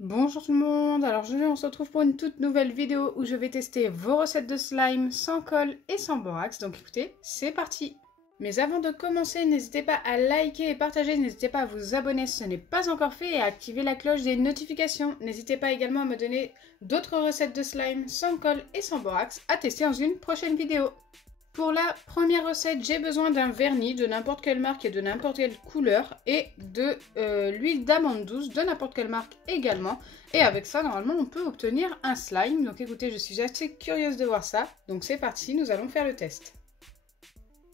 Bonjour tout le monde, alors on se retrouve pour une toute nouvelle vidéo où je vais tester vos recettes de slime sans colle et sans borax, donc écoutez, c'est parti. Mais avant de commencer, n'hésitez pas à liker et partager, n'hésitez pas à vous abonner si ce n'est pas encore fait et à activer la cloche des notifications. N'hésitez pas également à me donner d'autres recettes de slime sans colle et sans borax à tester dans une prochaine vidéo. Pour la première recette, j'ai besoin d'un vernis de n'importe quelle marque et de n'importe quelle couleur et de l'huile d'amande douce de n'importe quelle marque également. Et avec ça, normalement, on peut obtenir un slime. Donc écoutez, je suis assez curieuse de voir ça. Donc c'est parti, nous allons faire le test.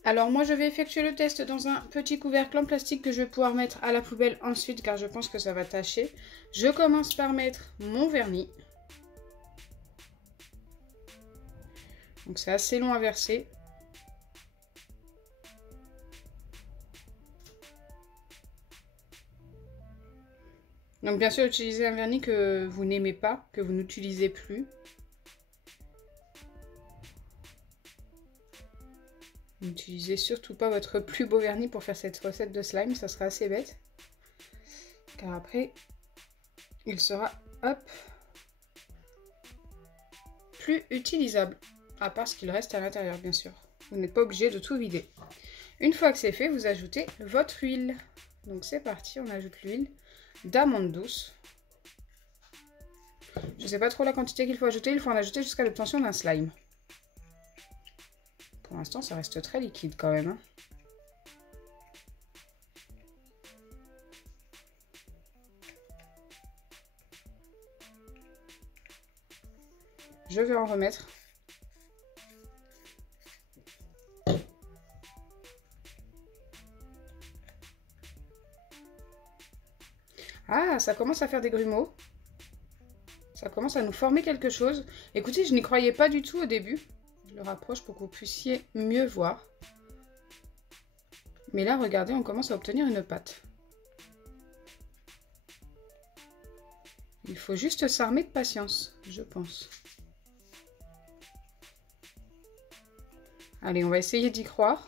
Alors moi, je vais effectuer le test dans un petit couvercle en plastique que je vais pouvoir mettre à la poubelle ensuite car je pense que ça va tacher. Je commence par mettre mon vernis. Donc c'est assez long à verser. Donc bien sûr, utilisez un vernis que vous n'aimez pas, que vous n'utilisez plus. N'utilisez surtout pas votre plus beau vernis pour faire cette recette de slime, ça sera assez bête. Car après, il sera, hop, plus utilisable. À part ce qu'il reste à l'intérieur, bien sûr. Vous n'êtes pas obligé de tout vider. Une fois que c'est fait, vous ajoutez votre huile. Donc c'est parti, on ajoute l'huile d'amande douce. Je ne sais pas trop la quantité qu'il faut ajouter, il faut en ajouter jusqu'à l'obtention d'un slime. Pour l'instant, ça reste très liquide quand même. Hein. Je vais en remettre. Ah, ça commence à faire des grumeaux. Ça commence à nous former quelque chose. Écoutez, je n'y croyais pas du tout au début. Je le rapproche pour que vous puissiez mieux voir. Mais là, regardez, on commence à obtenir une pâte. Il faut juste s'armer de patience, je pense. Allez, on va essayer d'y croire.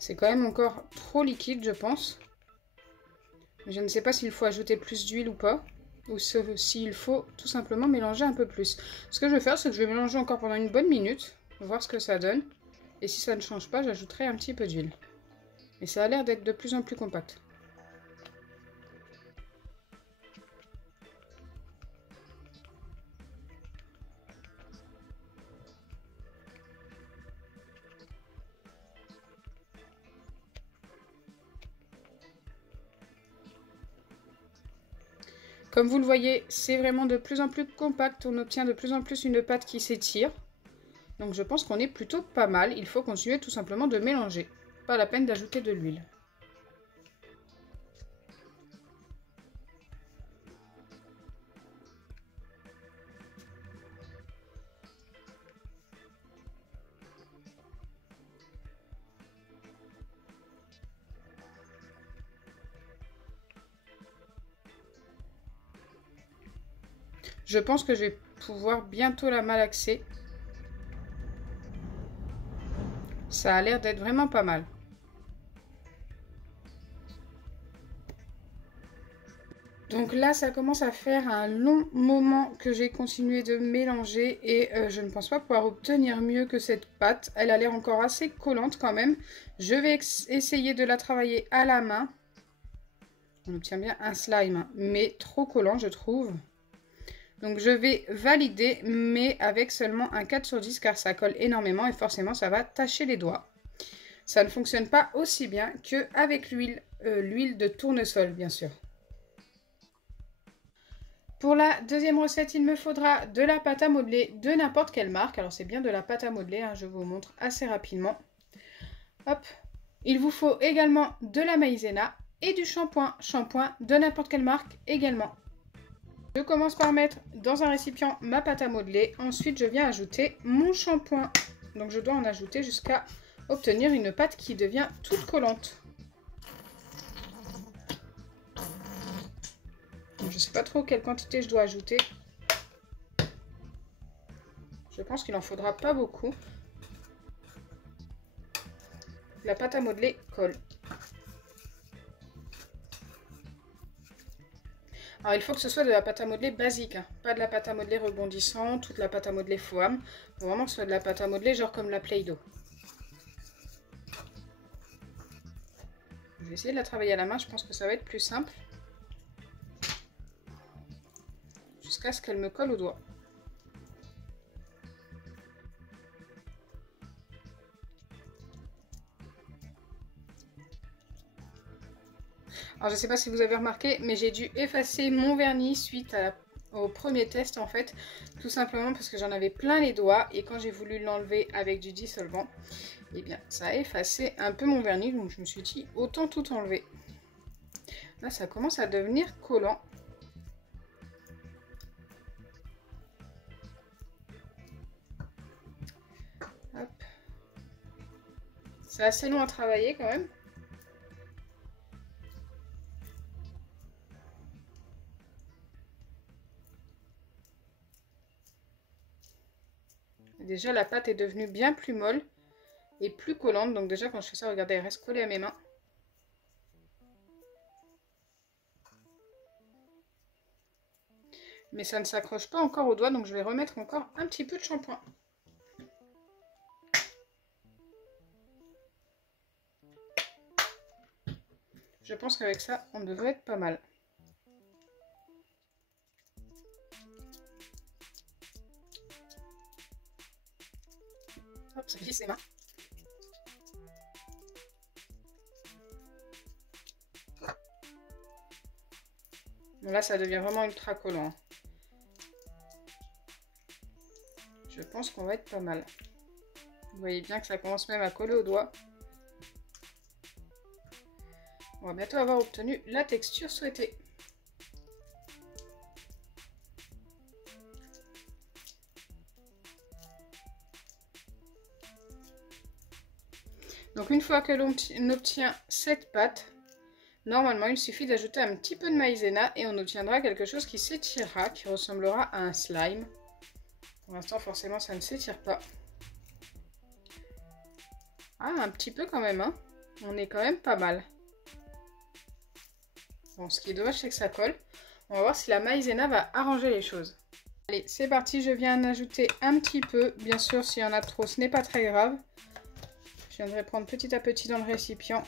C'est quand même encore trop liquide, je pense. Je ne sais pas s'il faut ajouter plus d'huile ou pas. Ou s'il faut tout simplement mélanger un peu plus. Ce que je vais faire, c'est que je vais mélanger encore pendant une bonne minute. Voir ce que ça donne. Et si ça ne change pas, j'ajouterai un petit peu d'huile. Et ça a l'air d'être de plus en plus compact. Comme vous le voyez, c'est vraiment de plus en plus compact. On obtient de plus en plus une pâte qui s'étire. Donc je pense qu'on est plutôt pas mal. Il faut continuer tout simplement de mélanger. Pas la peine d'ajouter de l'huile. Je pense que je vais pouvoir bientôt la malaxer. Ça a l'air d'être vraiment pas mal. Donc là, ça commence à faire un long moment que j'ai continué de mélanger et je ne pense pas pouvoir obtenir mieux que cette pâte. Elle a l'air encore assez collante quand même. Je vais essayer de la travailler à la main. On obtient bien un slime, mais trop collant, je trouve. Donc je vais valider, mais avec seulement un 4 sur 10 car ça colle énormément et forcément ça va tacher les doigts. Ça ne fonctionne pas aussi bien qu'avec l'huile de tournesol, bien sûr. Pour la deuxième recette, il me faudra de la pâte à modeler de n'importe quelle marque. Alors c'est bien de la pâte à modeler, hein, je vous montre assez rapidement. Hop. Il vous faut également de la maïzena et du shampoing. Shampoing de n'importe quelle marque également. Je commence par mettre dans un récipient ma pâte à modeler. Ensuite, je viens ajouter mon shampoing. Donc, je dois en ajouter jusqu'à obtenir une pâte qui devient toute collante. Donc, je ne sais pas trop quelle quantité je dois ajouter. Je pense qu'il n'en faudra pas beaucoup. La pâte à modeler colle. Alors il faut que ce soit de la pâte à modeler basique, hein. Pas de la pâte à modeler rebondissante, ou de la pâte à modeler foam. Il faut vraiment que ce soit de la pâte à modeler genre comme la Play-Doh. Je vais essayer de la travailler à la main, je pense que ça va être plus simple. Jusqu'à ce qu'elle me colle au doigt. Alors je ne sais pas si vous avez remarqué, mais j'ai dû effacer mon vernis suite au premier test en fait. Tout simplement parce que j'en avais plein les doigts et quand j'ai voulu l'enlever avec du dissolvant, eh bien ça a effacé un peu mon vernis. Donc je me suis dit autant tout enlever. Là ça commence à devenir collant. Hop. C'est assez long à travailler quand même. Déjà la pâte est devenue bien plus molle et plus collante. Donc déjà quand je fais ça, regardez, elle reste collée à mes mains. Mais ça ne s'accroche pas encore au doigt, donc je vais remettre encore un petit peu de shampoing. Je pense qu'avec ça, on devrait être pas mal. Hop, ça glisse les mains. Bon, là, ça devient vraiment ultra collant. Je pense qu'on va être pas mal. Vous voyez bien que ça commence même à coller au doigt. On va bientôt avoir obtenu la texture souhaitée. Donc une fois que l'on obtient cette pâte, normalement il suffit d'ajouter un petit peu de maïzena et on obtiendra quelque chose qui s'étirera, qui ressemblera à un slime. Pour l'instant forcément ça ne s'étire pas. Ah, un petit peu quand même, hein. On est quand même pas mal. Bon, ce qui est dommage, c'est que ça colle. On va voir si la maïzena va arranger les choses. Allez, c'est parti, je viens en ajouter un petit peu. Bien sûr, s'il y en a trop, ce n'est pas très grave. Je viendrai prendre petit à petit dans le récipient.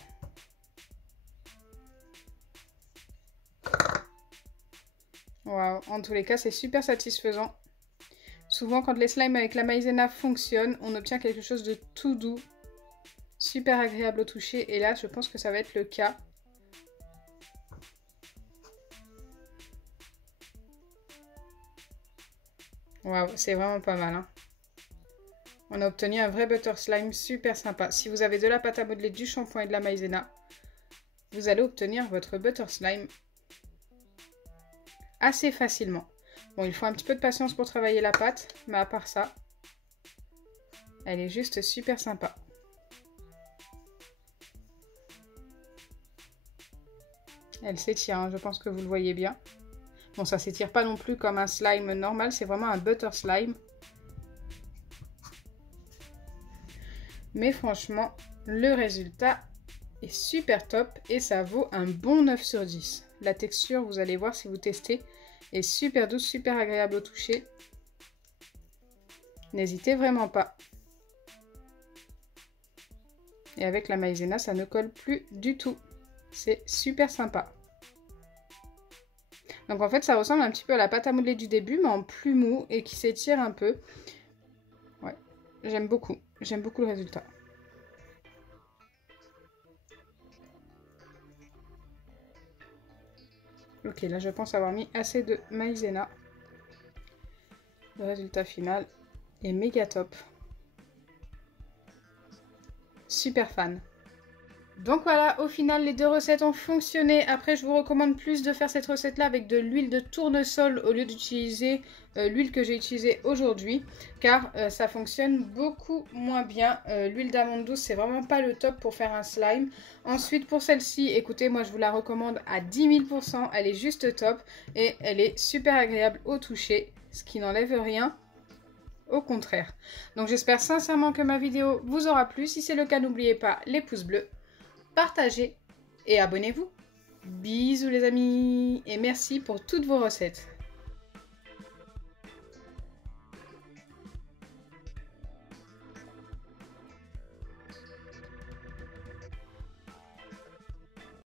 Waouh, en tous les cas, c'est super satisfaisant. Souvent, quand les slimes avec la maïzena fonctionnent, on obtient quelque chose de tout doux. Super agréable au toucher. Et là, je pense que ça va être le cas. Waouh, c'est vraiment pas mal, hein. On a obtenu un vrai butter slime super sympa. Si vous avez de la pâte à modeler, du shampoing et de la maïzena, vous allez obtenir votre butter slime assez facilement. Bon, il faut un petit peu de patience pour travailler la pâte, mais à part ça, elle est juste super sympa. Elle s'étire, hein, je pense que vous le voyez bien. Bon, ça s'étire pas non plus comme un slime normal, c'est vraiment un butter slime. Mais franchement, le résultat est super top et ça vaut un bon 9 sur 10. La texture, vous allez voir si vous testez, est super douce, super agréable au toucher. N'hésitez vraiment pas. Et avec la maïzena, ça ne colle plus du tout. C'est super sympa. Donc en fait, ça ressemble un petit peu à la pâte à modeler du début, mais en plus mou et qui s'étire un peu. Ouais, j'aime beaucoup. J'aime beaucoup le résultat. Ok, là je pense avoir mis assez de maïzena. Le résultat final est méga top. Super fan. Donc voilà, au final, les deux recettes ont fonctionné. Après, je vous recommande plus de faire cette recette-là avec de l'huile de tournesol au lieu d'utiliser l'huile que j'ai utilisée aujourd'hui. Car ça fonctionne beaucoup moins bien. L'huile d'amande douce, c'est vraiment pas le top pour faire un slime. Ensuite, pour celle-ci, écoutez, moi je vous la recommande à 10 000 %. Elle est juste top et elle est super agréable au toucher, ce qui n'enlève rien. Au contraire. Donc j'espère sincèrement que ma vidéo vous aura plu. Si c'est le cas, n'oubliez pas les pouces bleus. Partagez et abonnez-vous. Bisous les amis et merci pour toutes vos recettes.